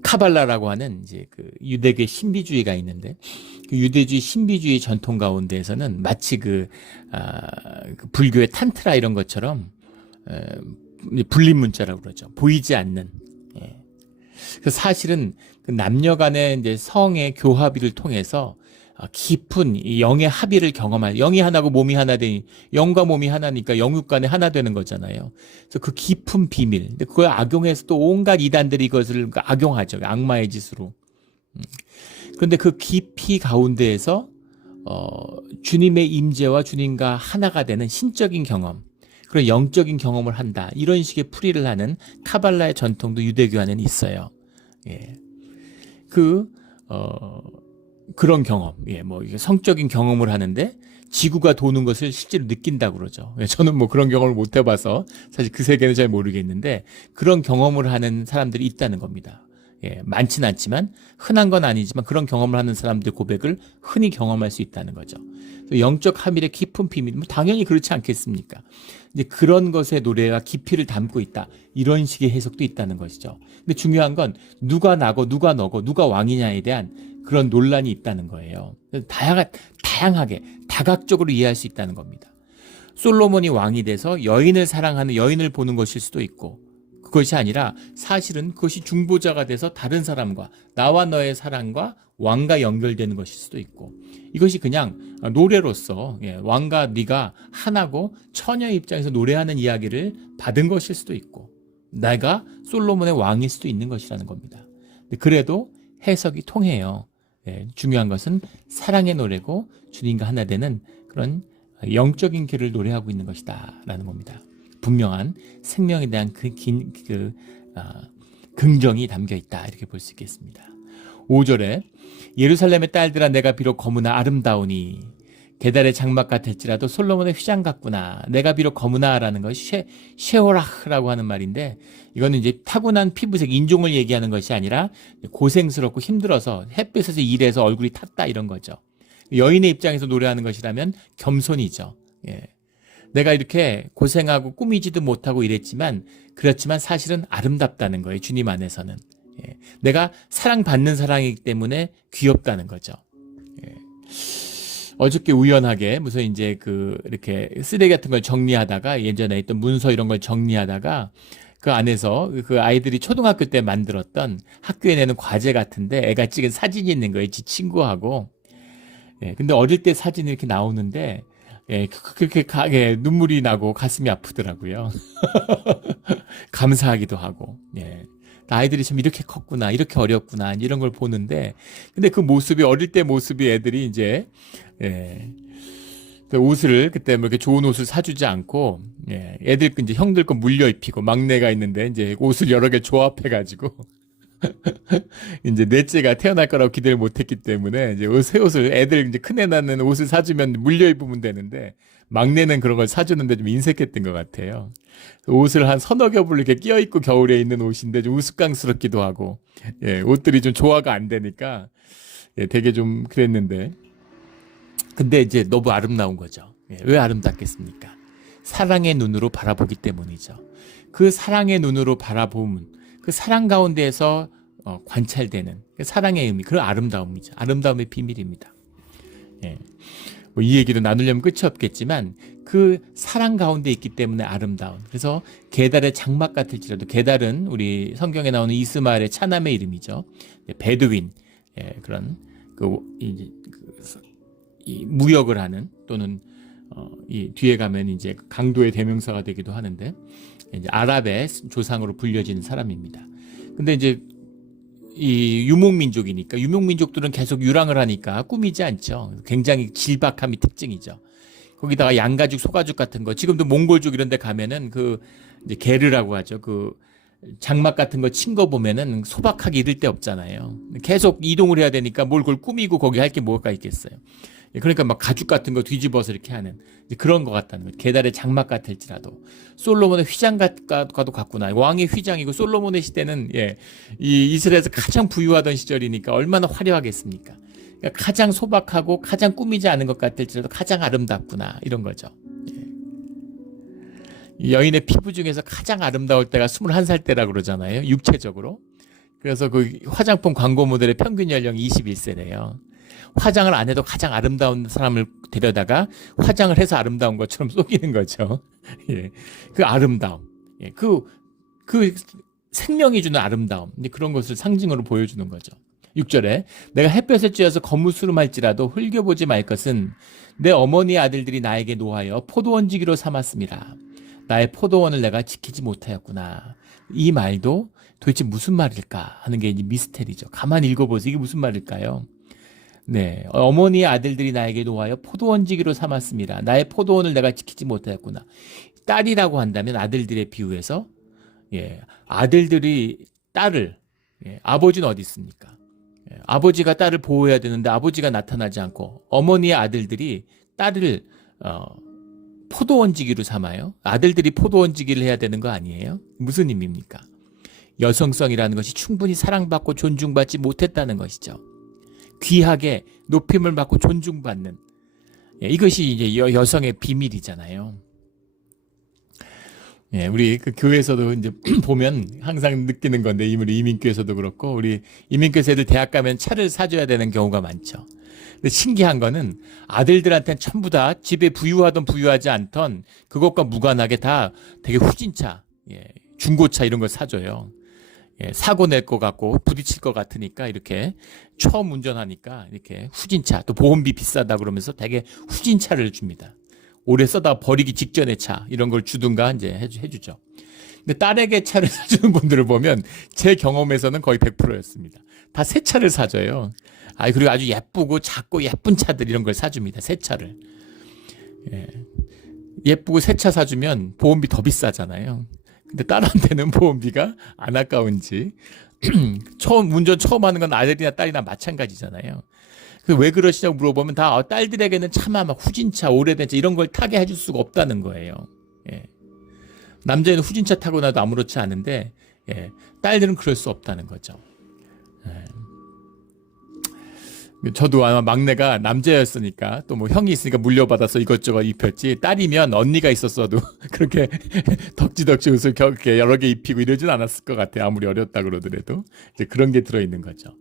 카발라라고 하는 이제 그 유대교의 신비주의가 있는데 그 유대주의 신비주의 전통 가운데에서는 마치 그 불교의 탄트라 이런 것처럼 불림문자라고 그러죠. 보이지 않는. 그 사실은 그 남녀 간의 이제 성의 교합을 통해서 깊은 이 영의 합의를 경험할, 영이 하나고 몸이 하나 되니 영과 몸이 하나니까 영육 간에 하나 되는 거잖아요. 그래서 그 깊은 비밀, 근데 그걸 악용해서 또 온갖 이단들이 이것을 악용하죠. 악마의 짓으로. 그런데 그 깊이 가운데에서 주님의 임재와 주님과 하나가 되는 신적인 경험, 그런 영적인 경험을 한다. 이런 식의 풀이를 하는 카발라의 전통도 유대교 안에는 있어요. 그런 경험, 성적인 경험을 하는데 지구가 도는 것을 실제로 느낀다고 그러죠. 저는 그런 경험을 못 해봐서 사실 그 세계는 잘 모르겠는데 그런 경험을 하는 사람들이 있다는 겁니다. 많진 않지만 흔한 건 아니지만 그런 경험을 하는 사람들 고백을 흔히 경험할 수 있다는 거죠. 영적 하밀의 깊은 비밀, 당연히 그렇지 않겠습니까? 이제 그런 것의 노래와 깊이를 담고 있다. 이런 식의 해석도 있다는 것이죠. 근데 중요한 건 누가 나고 누가 너고 누가 왕이냐에 대한 그런 논란이 있다는 거예요. 다양하게 다각적으로 이해할 수 있다는 겁니다. 솔로몬이 왕이 돼서 여인을 사랑하는 여인을 보는 것일 수도 있고 그것이 아니라 사실은 그것이 중보자가 돼서 다른 사람과 나와 너의 사랑과 왕과 연결되는 것일 수도 있고 이것이 그냥 노래로서 왕과 네가 하나고 처녀의 입장에서 노래하는 이야기를 받은 것일 수도 있고 내가 솔로몬의 왕일 수도 있는 것이라는 겁니다. 그래도 해석이 통해요. 중요한 것은 사랑의 노래고 주님과 하나 되는 그런 영적인 길을 노래하고 있는 것이다 라는 겁니다. 분명한 생명에 대한 긍정이 담겨 있다 이렇게 볼 수 있겠습니다. 5절에 예루살렘의 딸들아 내가 비록 거무나 아름다우니 게달의 장막 같을지라도 솔로몬의 휘장 같구나. 내가 비록 거무나라는 것이 쉐오라흐라고 하는 말인데 이거는 이제 타고난 피부색 인종을 얘기하는 것이 아니라 고생스럽고 힘들어서 햇빛에서 일해서 얼굴이 탔다 이런 거죠. 여인의 입장에서 노래하는 것이라면 겸손이죠. 내가 이렇게 고생하고 꾸미지도 못하고 이랬지만 그렇지만 사실은 아름답다는 거예요. 주님 안에서는. 내가 사랑받는 사랑이기 때문에 귀엽다는 거죠. 어저께 우연하게 무슨 이제 이렇게 쓰레기 같은 걸 정리하다가 예전에 있던 문서 이런 걸 정리하다가 그 안에서 그 아이들이 초등학교 때 만들었던 학교에 내는 과제 같은데 애가 찍은 사진이 있는 거예요. 지 친구하고. 근데 어릴 때 사진이 이렇게 나오는데 그렇게 눈물이 나고 가슴이 아프더라고요. 감사하기도 하고. 아이들이 참 이렇게 컸구나, 이렇게 어렸구나, 이런 걸 보는데, 근데 그 모습이, 어릴 때 모습이 애들이 이제, 옷을, 그때 이렇게 좋은 옷을 사주지 않고, 애들, 이제 형들 거 물려 입히고, 막내가 있는데, 이제 옷을 여러 개 조합해가지고, 이제 넷째가 태어날 거라고 기대를 못했기 때문에 이제 새 옷을 애들 이제 큰애 낳는 옷을 사주면 물려 입으면 되는데 막내는 그런 걸 사주는데 좀 인색했던 것 같아요. 옷을 한 서너 겹을 이렇게 끼어 입고 겨울에 입는 옷인데 좀 우스꽝스럽기도 하고, 예, 옷들이 좀 조화가 안 되니까 예, 되게 좀 그랬는데, 근데 이제 너무 아름다운 거죠. 예, 왜 아름답겠습니까? 사랑의 눈으로 바라보기 때문이죠. 그 사랑의 눈으로 바라보면 그 사랑 가운데에서 관찰되는 그 사랑의 의미, 그런 아름다움이죠. 아름다움의 비밀입니다. 예. 뭐 이 얘기도 나누려면 끝이 없겠지만 그 사랑 가운데 있기 때문에 아름다운. 그래서 게달의 장막 같을지라도, 게달은 우리 성경에 나오는 이스마엘의 차남의 이름이죠. 베두인, 예, 그런 이 무역을 하는, 또는 이 뒤에 가면 이제 강도의 대명사가 되기도 하는데, 이제 아랍의 조상으로 불려지는 사람입니다. 근데 이제 이 유목민족이니까, 유목민족들은 계속 유랑을 하니까 꾸미지 않죠. 굉장히 질박함이 특징이죠. 거기다가 양가죽, 소가죽 같은 거, 지금도 몽골족 이런 데 가면은 그 이제 게르라고 하죠. 그 장막 같은 거 친 거 보면은 소박하게 입을 데 없잖아요. 계속 이동을 해야 되니까 뭘 그걸 꾸미고 거기 할 게 뭐가 있겠어요. 그러니까 막 가죽 같은 거 뒤집어서 이렇게 하는 그런 것 같다는 거예요. 게달의 장막 같을지라도. 솔로몬의 휘장과도 같구나. 왕의 휘장이고, 솔로몬의 시대는 예, 이 이스라엘에서 가장 부유하던 시절이니까 얼마나 화려하겠습니까? 그러니까 가장 소박하고 가장 꾸미지 않은 것 같을지라도 가장 아름답구나, 이런 거죠. 예. 여인의 피부 중에서 가장 아름다울 때가 21살 때라고 그러잖아요. 육체적으로. 그래서 그 화장품 광고 모델의 평균 연령이 21세래요. 화장을 안 해도 가장 아름다운 사람을 데려다가 화장을 해서 아름다운 것처럼 속이는 거죠. 예. 그 아름다움. 예. 그 생명이 주는 아름다움. 그런 것을 상징으로 보여주는 거죠. 6절에 내가 햇볕에 쬐어서 거무스름할지라도 흘겨보지 말 것은 내 어머니의 아들들이 나에게 노하여 포도원지기로 삼았습니다. 나의 포도원을 내가 지키지 못하였구나. 이 말도 도대체 무슨 말일까 하는 게 이제 미스테리죠. 가만히 읽어보세요. 이게 무슨 말일까요? 네, 어머니의 아들들이 나에게 노하여 포도원지기로 삼았습니다. 나의 포도원을 내가 지키지 못하였구나. 딸이라고 한다면 아들들에 비유해서, 예, 아들들이 딸을, 예, 아버지는 어디 있습니까? 예, 아버지가 딸을 보호해야 되는데 아버지가 나타나지 않고 어머니의 아들들이 딸을 포도원지기로 삼아요. 아들들이 포도원지기를 해야 되는 거 아니에요? 무슨 의미입니까? 여성성이라는 것이 충분히 사랑받고 존중받지 못했다는 것이죠. 귀하게 높임을 받고 존중받는, 예, 이것이 이제 여성의 비밀이잖아요. 예, 우리 그 교회에서도 이제 보면 항상 느끼는 건데, 이민교에서도 그렇고, 우리 이민교에서 애들 대학 가면 차를 사줘야 되는 경우가 많죠. 근데 신기한 거는 아들들한테는 전부 다 집에 부유하던 부유하지 않던 그것과 무관하게 다 되게 후진차, 예, 중고차 이런 걸 사줘요. 예, 사고 낼 것 같고 부딪힐 것 같으니까 이렇게 처음 운전하니까 이렇게 후진차, 또 보험비 비싸다 그러면서 되게 후진차를 줍니다. 오래 써다 버리기 직전의 차 이런 걸 주든가 이제 해주죠. 근데 딸에게 차를 사주는 분들을 보면 제 경험에서는 거의 100%였습니다. 다 새 차를 사줘요. 그리고 아주 예쁘고 작고 예쁜 차들 이런 걸 사줍니다. 새 차를. 예, 예쁘고 새 차 사주면 보험비 더 비싸잖아요. 근데 딸한테는 보험비가 안 아까운지 운전 처음 하는 건 아들이나 딸이나 마찬가지잖아요. 왜 그러시냐고 물어보면 다 딸들에게는 차마 막 후진차, 오래된 차 이런 걸 타게 해줄 수가 없다는 거예요. 예. 남자는 후진차 타고 나도 아무렇지 않은데, 예, 딸들은 그럴 수 없다는 거죠. 예. 저도 아마 막내가 남자였으니까 또 뭐 형이 있으니까 물려받아서 이것저것 입혔지, 딸이면 언니가 있었어도 그렇게 덕지덕지 옷을 여러 개 입히고 이러진 않았을 것 같아요. 아무리 어렸다 그러더라도. 이제 그런 게 들어있는 거죠.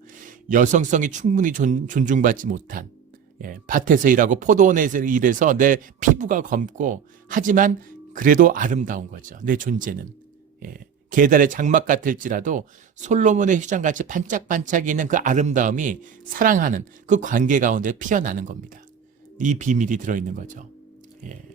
여성성이 충분히 존중받지 못한, 예, 밭에서 일하고 포도원에서 일해서 내 피부가 검고 하지만 그래도 아름다운 거죠. 내 존재는. 예. 게달의 장막 같을지라도 솔로몬의 휘장같이 반짝반짝이는 그 아름다움이 사랑하는 그 관계 가운데 피어나는 겁니다. 이 비밀이 들어있는 거죠. 예.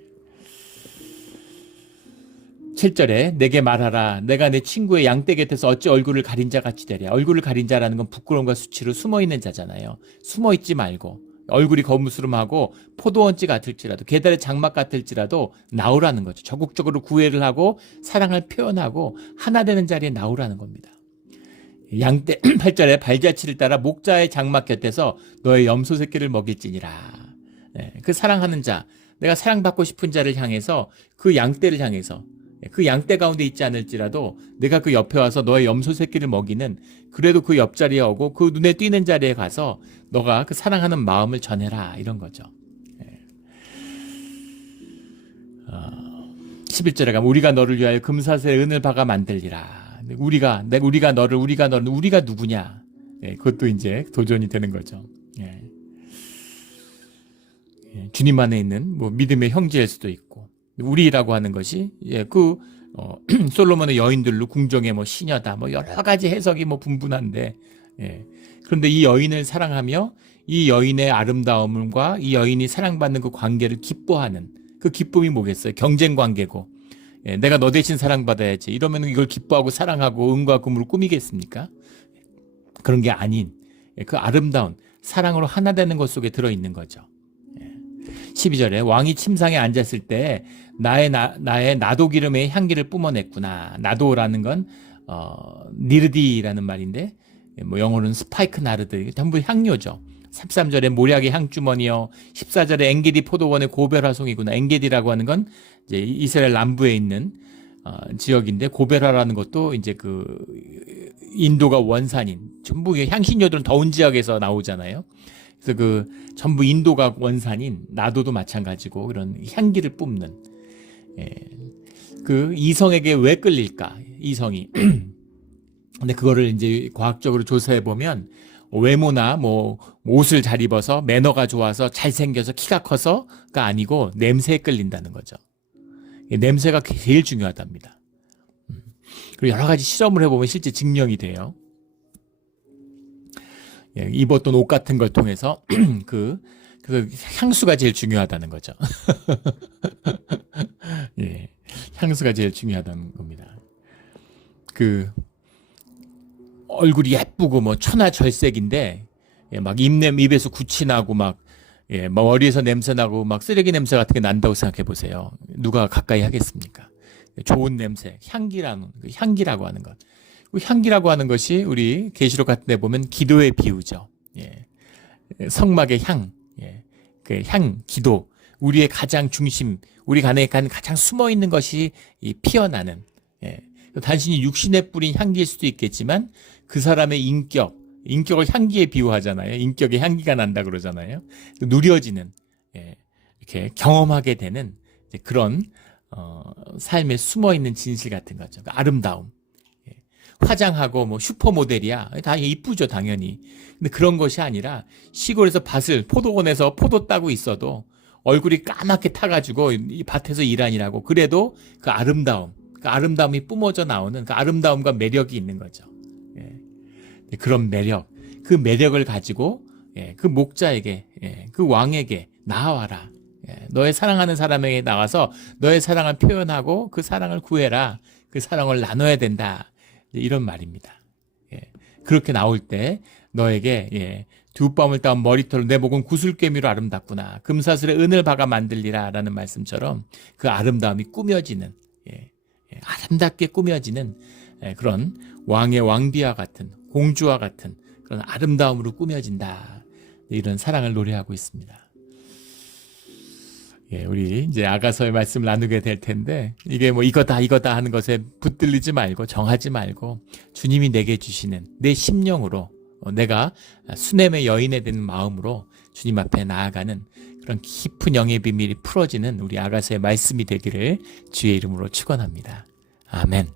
7절에 내게 말하라. 내가 내 친구의 양떼 곁에서 어찌 얼굴을 가린 자같이 되랴. 얼굴을 가린 자라는 건 부끄러움과 수치로 숨어있는 자잖아요. 숨어있지 말고 얼굴이 거무스름하고 포도원지 같을지라도, 게달의 장막 같을지라도 나오라는 거죠. 적극적으로 구애를 하고 사랑을 표현하고 하나 되는 자리에 나오라는 겁니다. 양떼 8절에 발자취를 따라 목자의 장막 곁에서 너의 염소 새끼를 먹일지니라. 그 사랑하는 자, 내가 사랑받고 싶은 자를 향해서 그 양떼를 향해서 그 양떼 가운데 있지 않을지라도 내가 그 옆에 와서 너의 염소 새끼를 먹이는, 그래도 그 옆자리에 오고 그 눈에 띄는 자리에 가서 너가 그 사랑하는 마음을 전해라, 이런 거죠. 11절에 가면 우리가 너를 위하여 금사슬의 은을 박아 만들리라. 우리가 너를, 우리가 누구냐? 그것도 이제 도전이 되는 거죠. 주님 안에 있는 뭐 믿음의 형제일 수도 있고, 우리라고 하는 것이 솔로몬의 여인들로 궁정의 뭐 시녀다, 뭐 여러 가지 해석이 뭐 분분한데, 그런데 이 여인을 사랑하며 이 여인의 아름다움과 이 여인이 사랑받는 그 관계를 기뻐하는 그 기쁨이 뭐겠어요? 경쟁 관계고, 내가 너 대신 사랑받아야지 이러면 이걸 기뻐하고 사랑하고 은과 금으로 꾸미겠습니까? 그런 게 아닌 그 아름다운 사랑으로 하나 되는 것 속에 들어있는 거죠. 12절에 왕이 침상에 앉았을 때 나의 나도 기름의 향기를 뿜어냈구나. 나도라는 건 니르디라는 말인데, 뭐 영어로는 스파이크 나르드, 전부 향료죠. 13절에 모략의 향주머니요. 14절에 엔게디 포도원의 고별화송이구나. 엔게디라고 하는 건 이제 이스라엘 남부에 있는 지역인데, 고별화라는 것도 이제 그 인도가 원산인, 전부 향신료들은 더운 지역에서 나오잖아요. 그래서 그 전부 인도가 원산인 나도도 마찬가지고 그런 향기를 뿜는, 그 이성에게 왜 끌릴까? 이성이. 근데 그거를 이제 과학적으로 조사해 보면 외모나 뭐 옷을 잘 입어서 매너가 좋아서 잘생겨서 키가 커서가 아니고 냄새에 끌린다는 거죠. 냄새가 제일 중요하답니다. 그리고 여러 가지 실험을 해보면 실제 증명이 돼요. 입었던 옷 같은 걸 통해서 그 향수가 제일 중요하다는 거죠. 향수가 제일 중요하다는 겁니다. 그 얼굴이 예쁘고 뭐 천하절색인데, 막 입에서 구취 나고 막 머리에서 냄새 나고 막 쓰레기 냄새 같은 게 난다고 생각해 보세요. 누가 가까이 하겠습니까? 좋은 냄새, 향기라고 하는 것. 향기라고 하는 것이 우리 계시록 같은 데 보면 기도의 비유죠. 성막의 향, 그 향, 기도, 우리의 가장 중심, 우리 안에 가장 숨어 있는 것이 피어나는, 단순히 육신에 뿌린 향기일 수도 있겠지만 그 사람의 인격을 향기에 비유하잖아요. 인격의 향기가 난다 그러잖아요. 누려지는, 이렇게 경험하게 되는 그런 삶에 숨어 있는 진실 같은 거죠. 아름다움. 화장하고 뭐 슈퍼모델이야, 다 이쁘죠 당연히. 근데 그런 것이 아니라 시골에서 포도원에서 포도 따고 있어도 얼굴이 까맣게 타가지고 이 밭에서 일하니라고, 그래도 그 아름다움이 뿜어져 나오는 그 아름다움과 매력이 있는 거죠. 그런 매력, 그 매력을 가지고 그 목자에게, 그 왕에게 나와라. 너의 사랑하는 사람에게 나와서 너의 사랑을 표현하고 그 사랑을 구해라. 그 사랑을 나눠야 된다. 이런 말입니다. 그렇게 나올 때 너에게 두 뺨을 따온 머리털로 내 목은 구슬개미로 아름답구나. 금사슬에 은을 박아 만들리라 라는 말씀처럼 그 아름다움이 꾸며지는, 아름답게 꾸며지는 그런 왕의 왕비와 같은, 공주와 같은 그런 아름다움으로 꾸며진다. 이런 사랑을 노래하고 있습니다. 우리 이제 아가서의 말씀을 나누게 될 텐데, 이게 뭐 이거다 하는 것에 붙들리지 말고 정하지 말고 주님이 내게 주시는 내 심령으로, 내가 수넴의 여인에 대한 마음으로 주님 앞에 나아가는 그런 깊은 영의 비밀이 풀어지는 우리 아가서의 말씀이 되기를 주의 이름으로 축원합니다. 아멘.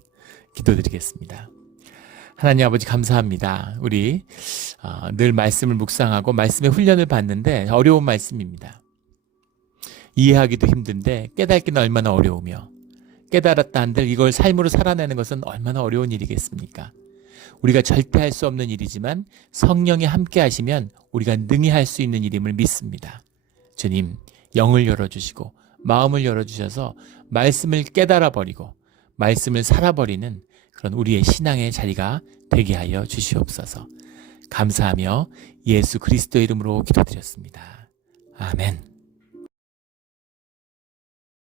기도드리겠습니다. 하나님 아버지 감사합니다. 우리 늘 말씀을 묵상하고 말씀의 훈련을 받는데 어려운 말씀입니다. 이해하기도 힘든데 깨닫기는 얼마나 어려우며, 깨달았다 한들 이걸 삶으로 살아내는 것은 얼마나 어려운 일이겠습니까? 우리가 절대 할 수 없는 일이지만 성령이 함께 하시면 우리가 능히 할 수 있는 일임을 믿습니다. 주님, 영을 열어주시고 마음을 열어주셔서 말씀을 깨달아버리고 말씀을 살아버리는 그런 우리의 신앙의 자리가 되게 하여 주시옵소서. 감사하며 예수 그리스도의 이름으로 기도드렸습니다. 아멘.